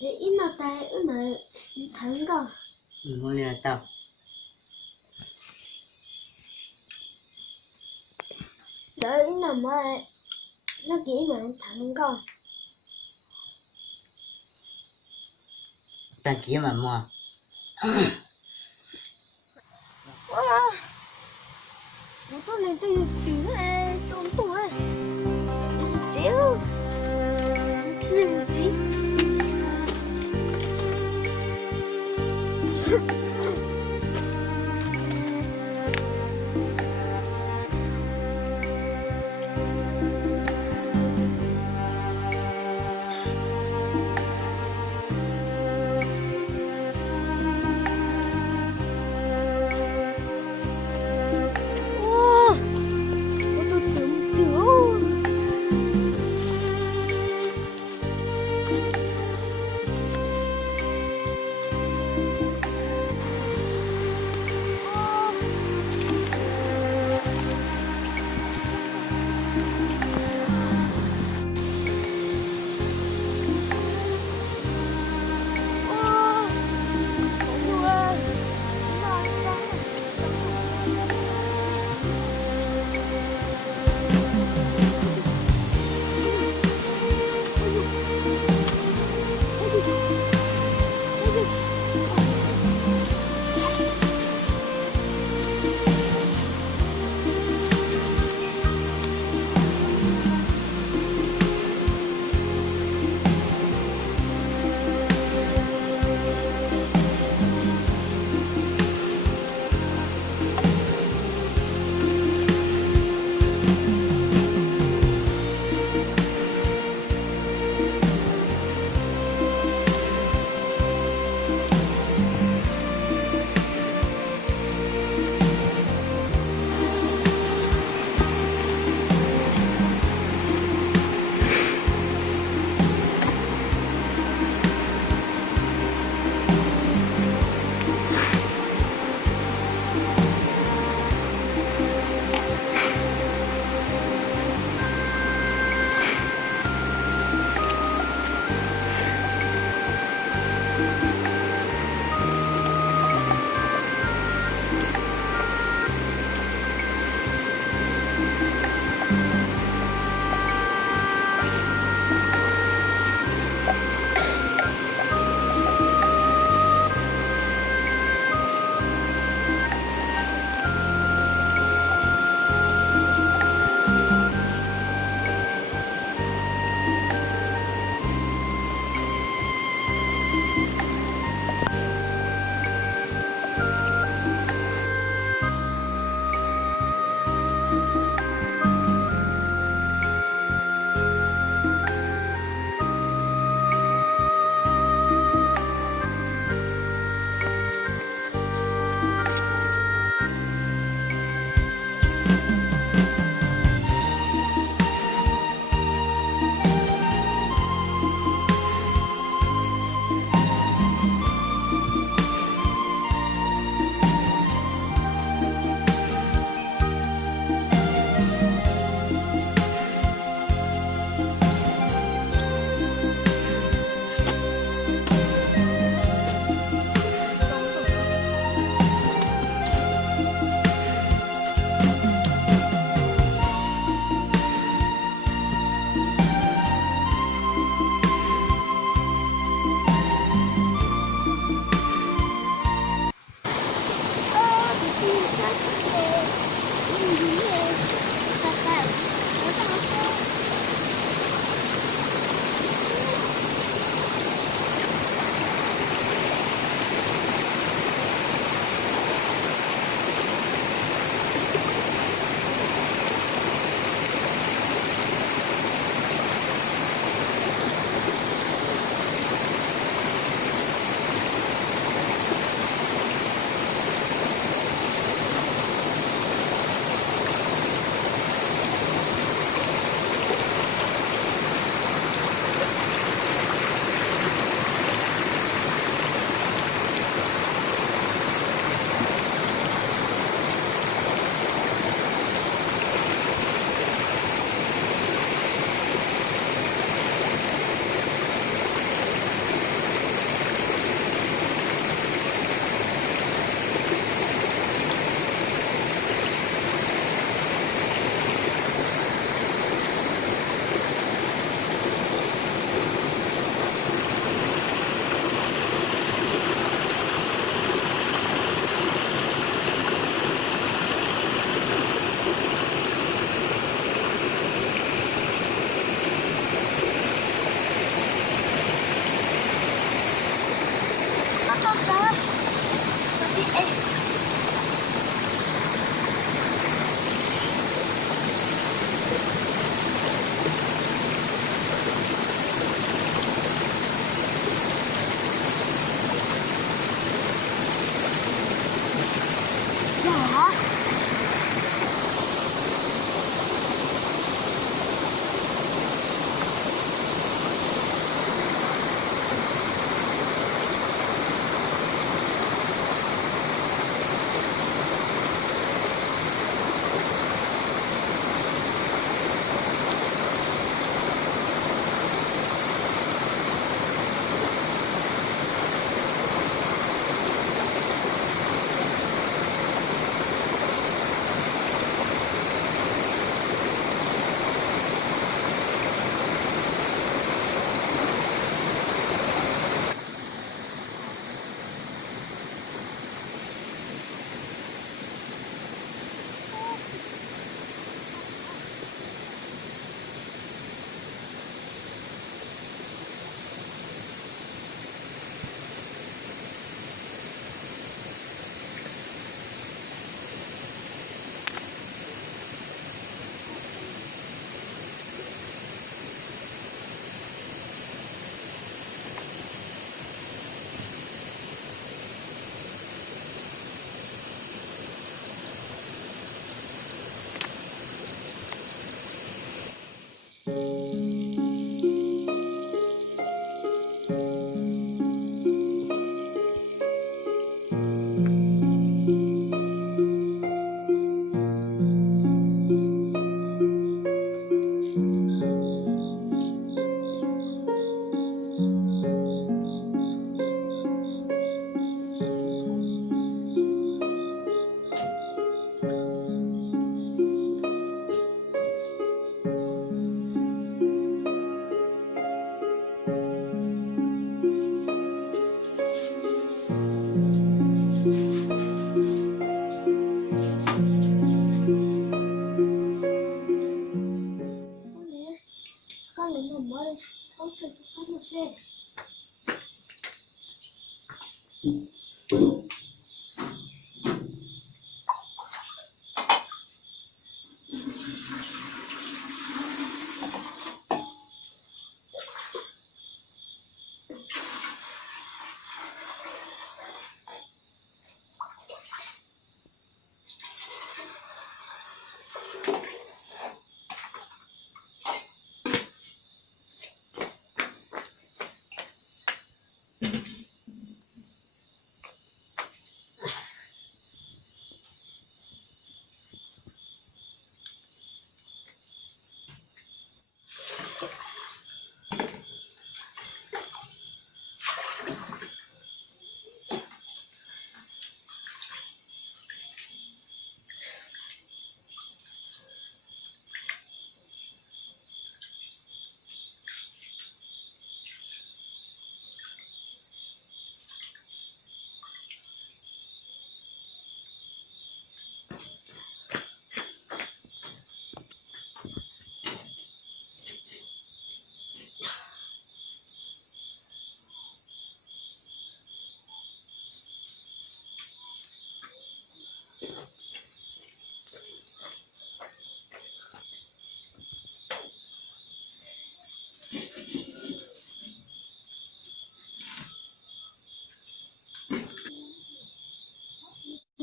để ít mà tay mà thắng cơ Ngon là tao. đợi ít nào mà nó chỉ mà thắng cơ Ta kia mà mua. wow một con này tôi tiếng này trốn tuổi chéo thêm tí nó mới không cho nó nó xe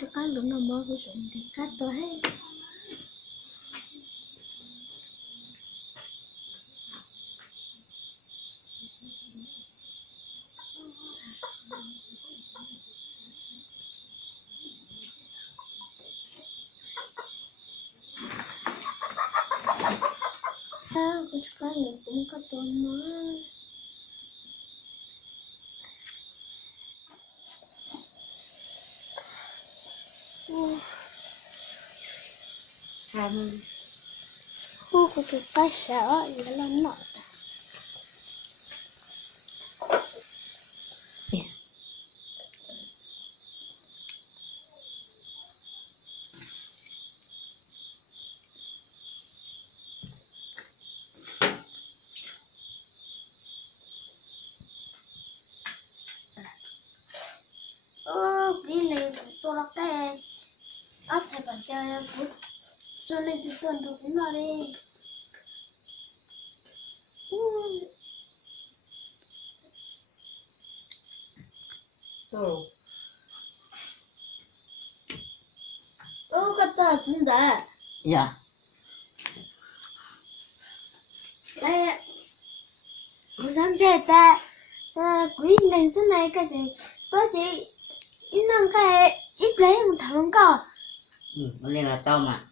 cho cái lúc nó mới cái chuyện thì cắt tôi hết cái lúc cũng cắt tôi mới Ham. khu của tụi cái sợ vậy là nọ cái này tôi là cái áp thầy bản chơi cho nên tôi tuần được cái nào đi 또. 똑같다 진짜 야. đây một sáng trẻ ta quý lần thế này cái gì có gì ít năng cái ít lấy một thằng cơ Nó liền là tao mà.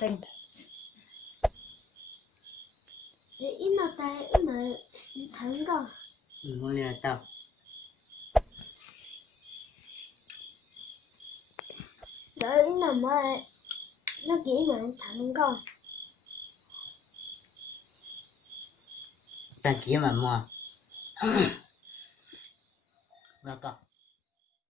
xanh để ít nào ta ít mà thằng cơ Nó liền là tao. đợi ít nào mà nó chỉ mà thằng cơ Ta kia mà mua. Và có.